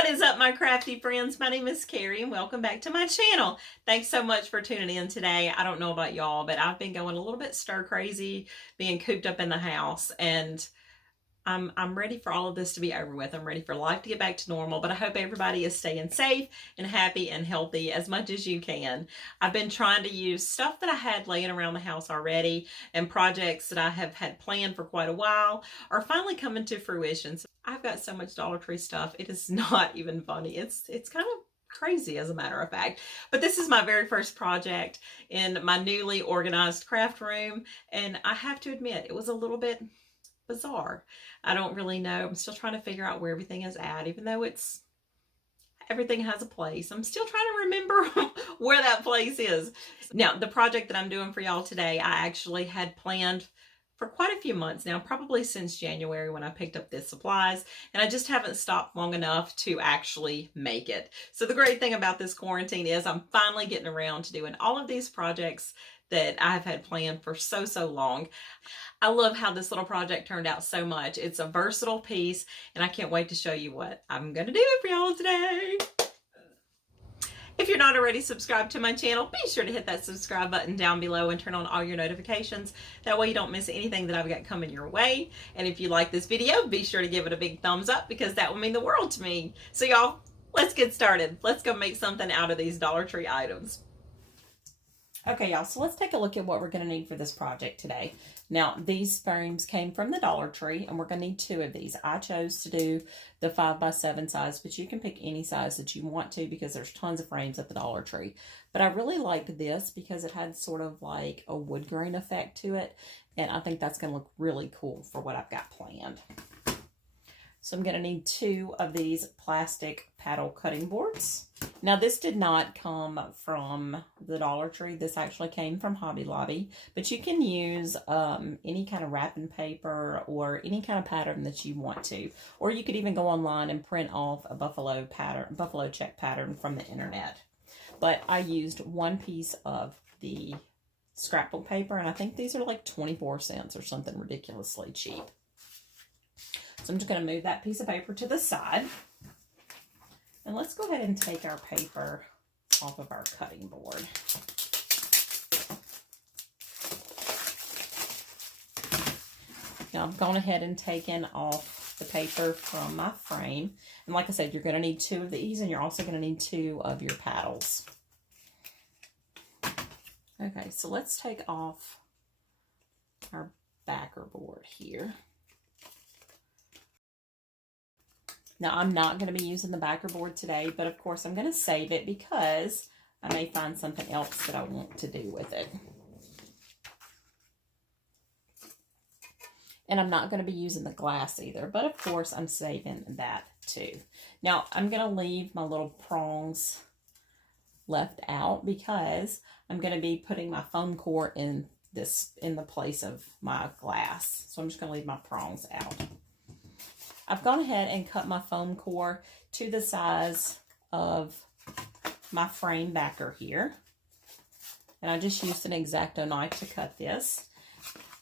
What is up, my crafty friends? My name is Carrie and welcome back to my channel. Thanks so much for tuning in today. I don't know about y'all, but I've been going a little bit stir crazy, being cooped up in the house, and I'm ready for all of this to be over with. I'm ready for life to get back to normal, but I hope everybody is staying safe and happy and healthy as much as you can. I've been trying to use stuff that I had laying around the house already, and projects that I have had planned for quite a while are finally coming to fruition. So I've got so much Dollar Tree stuff. It is not even funny. It's kind of crazy, as a matter of fact. But this is my very first project in my newly organized craft room, and I have to admit, it was a little bit bizarre. I don't really know. I'm still trying to figure out where everything is at, even though everything has a place. I'm still trying to remember where that place is. Now, the project that I'm doing for y'all today, I actually had planned for quite a few months now, probably since January when I picked up the supplies, and I just haven't stopped long enough to actually make it. So the great thing about this quarantine is I'm finally getting around to doing all of these projects that I've had planned for so long. I love how this little project turned out so much. It's a versatile piece, and I can't wait to show you what I'm gonna do for y'all today. If you're not already subscribed to my channel, be sure to hit that subscribe button down below and turn on all your notifications. That way you don't miss anything that I've got coming your way. And if you like this video, be sure to give it a big thumbs up, because that will mean the world to me. So y'all, let's get started. Let's go make something out of these Dollar Tree items. Okay, y'all, so let's take a look at what we're going to need for this project today. Now, these frames came from the Dollar Tree, and we're going to need 2 of these. I chose to do the 5x7 size, but you can pick any size that you want to, because there's tons of frames at the Dollar Tree. But I really liked this because it had sort of like a wood grain effect to it, and I think that's going to look really cool for what I've got planned. So I'm going to need 2 of these plastic paddle cutting boards. Now, this did not come from the Dollar Tree. This actually came from Hobby Lobby, but you can use any kind of wrapping paper or any kind of pattern that you want to, or you could even go online and print off a buffalo check pattern from the internet. But I used 1 piece of the scrapbook paper, and I think these are like 24 cents or something ridiculously cheap. So I'm just going to move that piece of paper to the side. And let's go ahead and take our paper off of our cutting board. Now I've gone ahead and taken off the paper from my frame. And like I said, you're going to need 2 of these, and you're also going to need 2 of your paddles. Okay, so let's take off our backer board here. Now, I'm not going to be using the backer board today, but of course I'm going to save it because I may find something else that I want to do with it. And I'm not going to be using the glass either, but of course I'm saving that too. Now, I'm going to leave my little prongs left out because I'm going to be putting my foam core in the place of my glass. So I'm just going to leave my prongs out. I've gone ahead and cut my foam core to the size of my frame backer here. And I just used an X-Acto knife to cut this.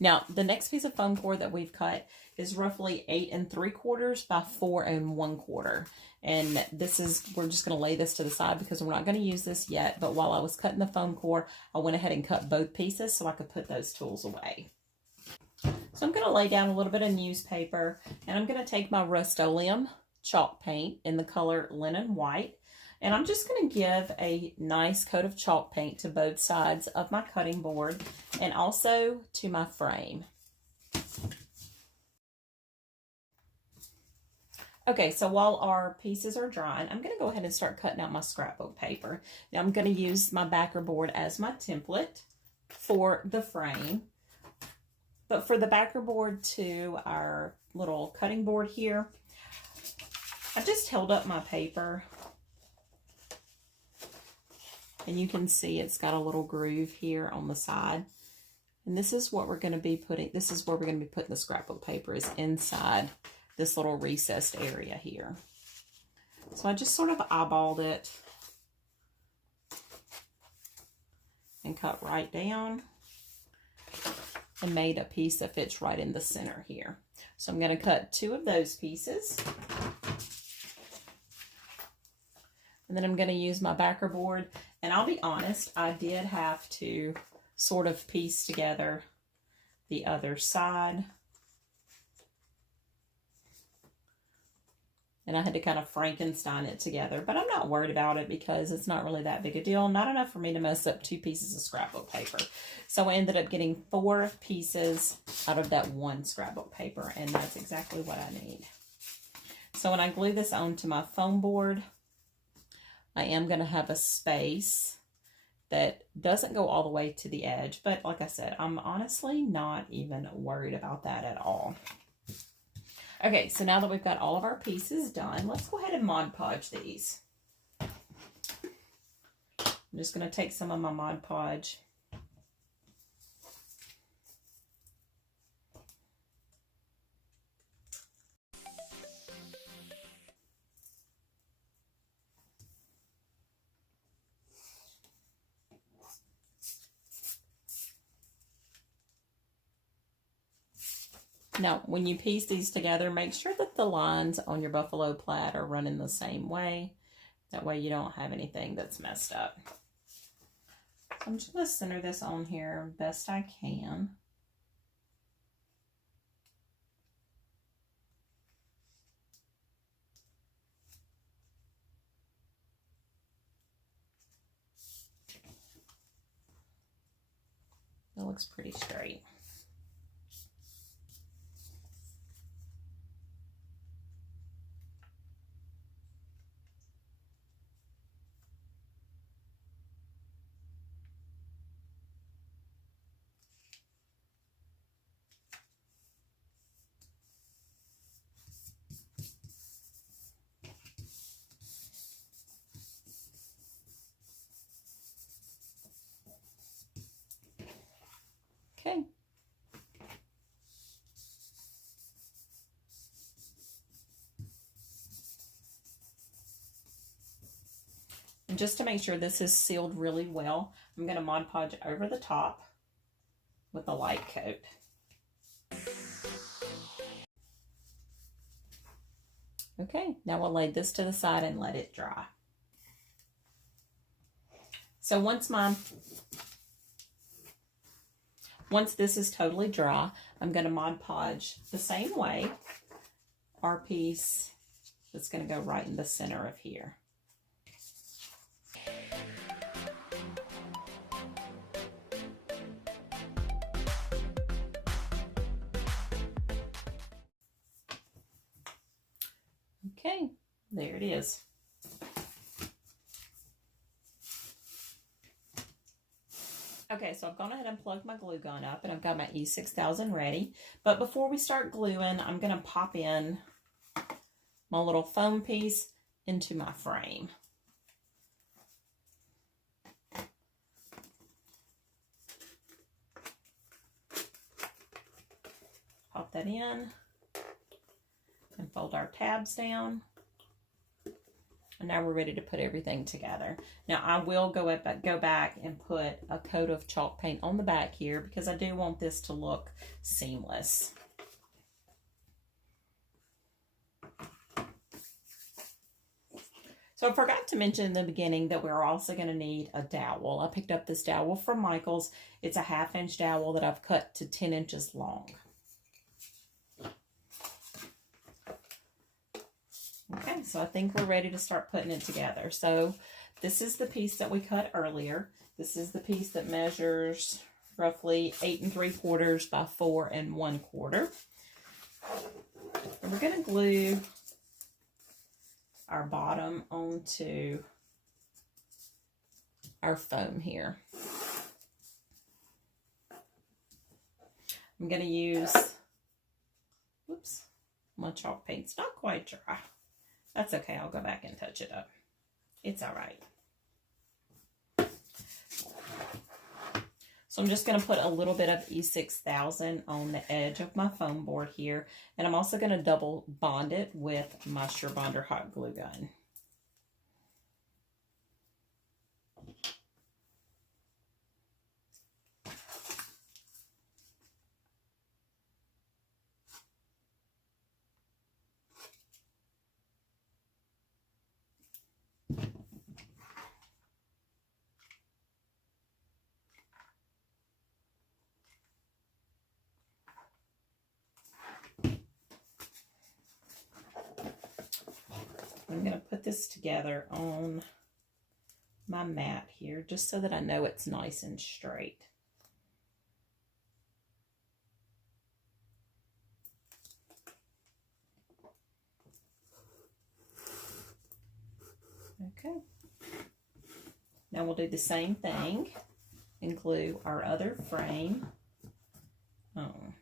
Now, the next piece of foam core that we've cut is roughly 8 3/4 by 4 1/4. And we're just going to lay this to the side because we're not going to use this yet. But while I was cutting the foam core, I went ahead and cut both pieces so I could put those tools away. So I'm going to lay down a little bit of newspaper, and I'm going to take my Rust-Oleum chalk paint in the color Linen White, and I'm just going to give a nice coat of chalk paint to both sides of my cutting board and also to my frame. Okay, so while our pieces are drying, I'm going to go ahead and start cutting out my scrapbook paper. Now I'm going to use my backer board as my template for the frame. But for the backer board to our little cutting board here, I just held up my paper. And you can see it's got a little groove here on the side. And this is what we're going to be putting, this is where we're going to be putting the scrapbook paper, is inside this little recessed area here. So I just sort of eyeballed it and cut right down. And made a piece that fits right in the center here. So I'm going to cut 2 of those pieces. And then I'm going to use my backer board. And I'll be honest, I did have to sort of piece together the other side. And I had to kind of Frankenstein it together. But I'm not worried about it because it's not really that big a deal. Not enough for me to mess up 2 pieces of scrapbook paper. So I ended up getting 4 pieces out of that 1 scrapbook paper. And that's exactly what I need. So when I glue this onto my foam board, I am going to have a space that doesn't go all the way to the edge. But like I said, I'm honestly not even worried about that at all. Okay, so now that we've got all of our pieces done, let's go ahead and Mod Podge these. I'm just going to take some of my Mod Podge. Now, when you piece these together, make sure that the lines on your buffalo plaid are running the same way. That way you don't have anything that's messed up. So I'm just going to center this on here best I can. It looks pretty straight. Okay. And just to make sure this is sealed really well, I'm going to Mod Podge over the top with a light coat. Okay, now we'll lay this to the side and let it dry. So once this is totally dry, I'm going to Mod Podge the same way our piece that's going to go right in the center of here. Okay, there it is. Okay, so I've gone ahead and plugged my glue gun up and I've got my E6000 ready. But before we start gluing, I'm going to pop in my little foam piece into my frame. Pop that in and fold our tabs down. And now we're ready to put everything together. Now I will go back and put a coat of chalk paint on the back here because I do want this to look seamless. So I forgot to mention in the beginning that we're also going to need a dowel. I picked up this dowel from Michael's. It's a 1/2 inch dowel that I've cut to 10 inches long. Okay, so I think we're ready to start putting it together. So this is the piece that we cut earlier. This is the piece that measures roughly 8 3/4 by 4 1/4. And we're going to glue our bottom onto our foam here. I'm going to use, whoops, my chalk paint's not quite dry. That's okay, I'll go back and touch it up. It's all right. So I'm just going to put a little bit of E6000 on the edge of my foam board here. And I'm also going to double bond it with my SureBonder Hot Glue Gun. I'm going to put this together on my mat here just so that I know it's nice and straight. Okay. Now we'll do the same thing and glue our other frame on.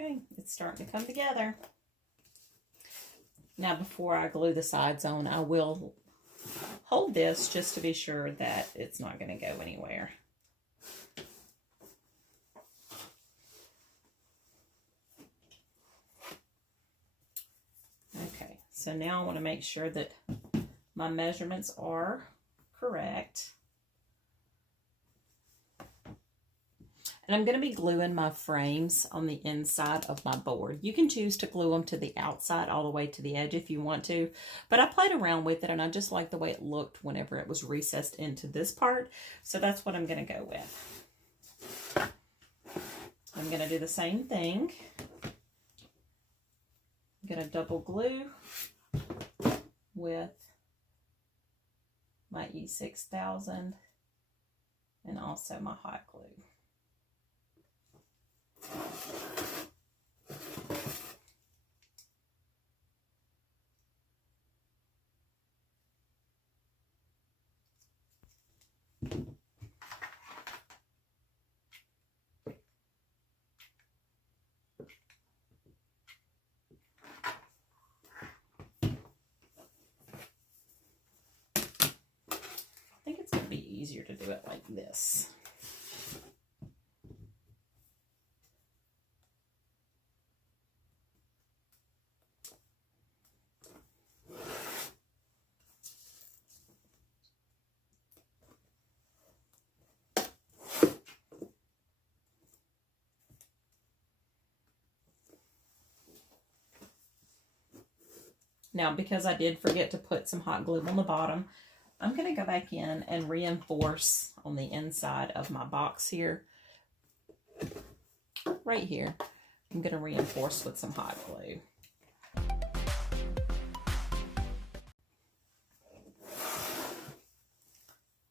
Okay, it's starting to come together. Now before I glue the sides on, I will hold this just to be sure that it's not going to go anywhere. Okay, so now I want to make sure that my measurements are correct. And I'm going to be gluing my frames on the inside of my board. You can choose to glue them to the outside all the way to the edge if you want to, but I played around with it and I just like the way it looked whenever it was recessed into this part. So that's what I'm going to go with. I'm going to do the same thing. I'm going to double glue with my E6000 and also my hot glue. I think it's going to be easier to do it like this. Now, because I did forget to put some hot glue on the bottom, I'm going to go back in and reinforce on the inside of my box here. Right here, I'm going to reinforce with some hot glue.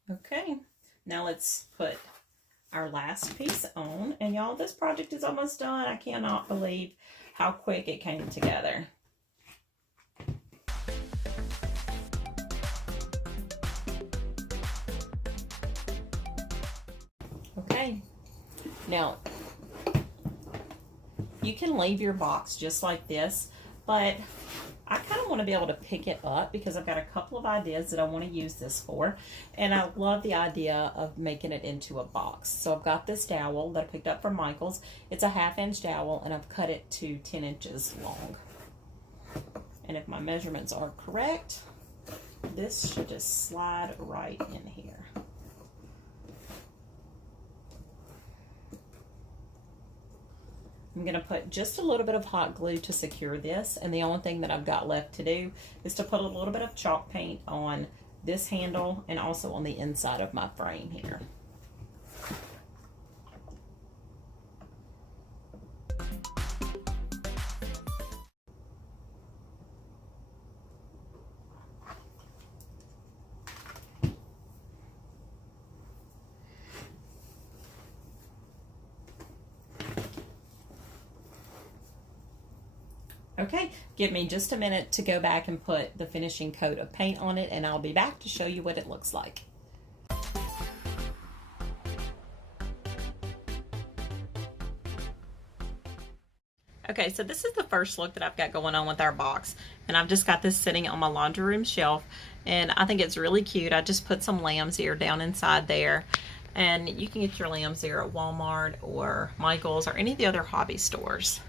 Okay, now let's put our last piece on. And y'all, this project is almost done. I cannot believe how quick it came together. Okay, now you can leave your box just like this, but I kind of want to be able to pick it up because I've got a couple of ideas that I want to use this for, and I love the idea of making it into a box. So I've got this dowel that I picked up from Michael's. It's a 1/2 inch dowel, and I've cut it to 10 inches long. And if my measurements are correct, this should just slide right in here. I'm going to put just a little bit of hot glue to secure this, and the only thing that I've got left to do is to put a little bit of chalk paint on this handle and also on the inside of my frame here. Okay, give me just a minute to go back and put the finishing coat of paint on it, and I'll be back to show you what it looks like. Okay, so this is the first look that I've got going on with our box, and I've just got this sitting on my laundry room shelf, and I think it's really cute. I just put some lamb's ear down inside there, and you can get your lamb's ear at Walmart or Michael's or any of the other hobby stores.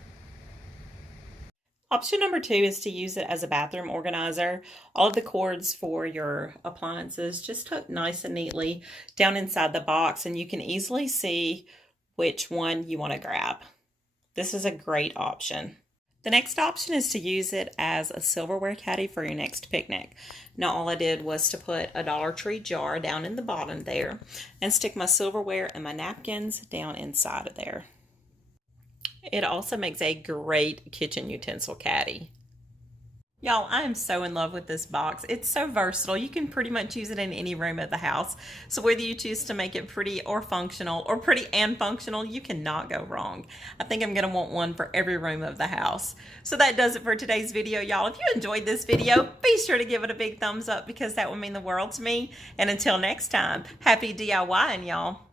Option number 2 is to use it as a bathroom organizer. All of the cords for your appliances just tuck nice and neatly down inside the box, and you can easily see which one you want to grab. This is a great option. The next option is to use it as a silverware caddy for your next picnic. Now all I did was to put a Dollar Tree jar down in the bottom there and stick my silverware and my napkins down inside of there. It also makes a great kitchen utensil caddy. Y'all, I am so in love with this box. It's so versatile. You can pretty much use it in any room of the house. So whether you choose to make it pretty or functional, or pretty and functional, you cannot go wrong. I think I'm gonna want one for every room of the house. So that does it for today's video, y'all. If you enjoyed this video, be sure to give it a big thumbs up because that would mean the world to me. And until next time, happy DIYing, y'all.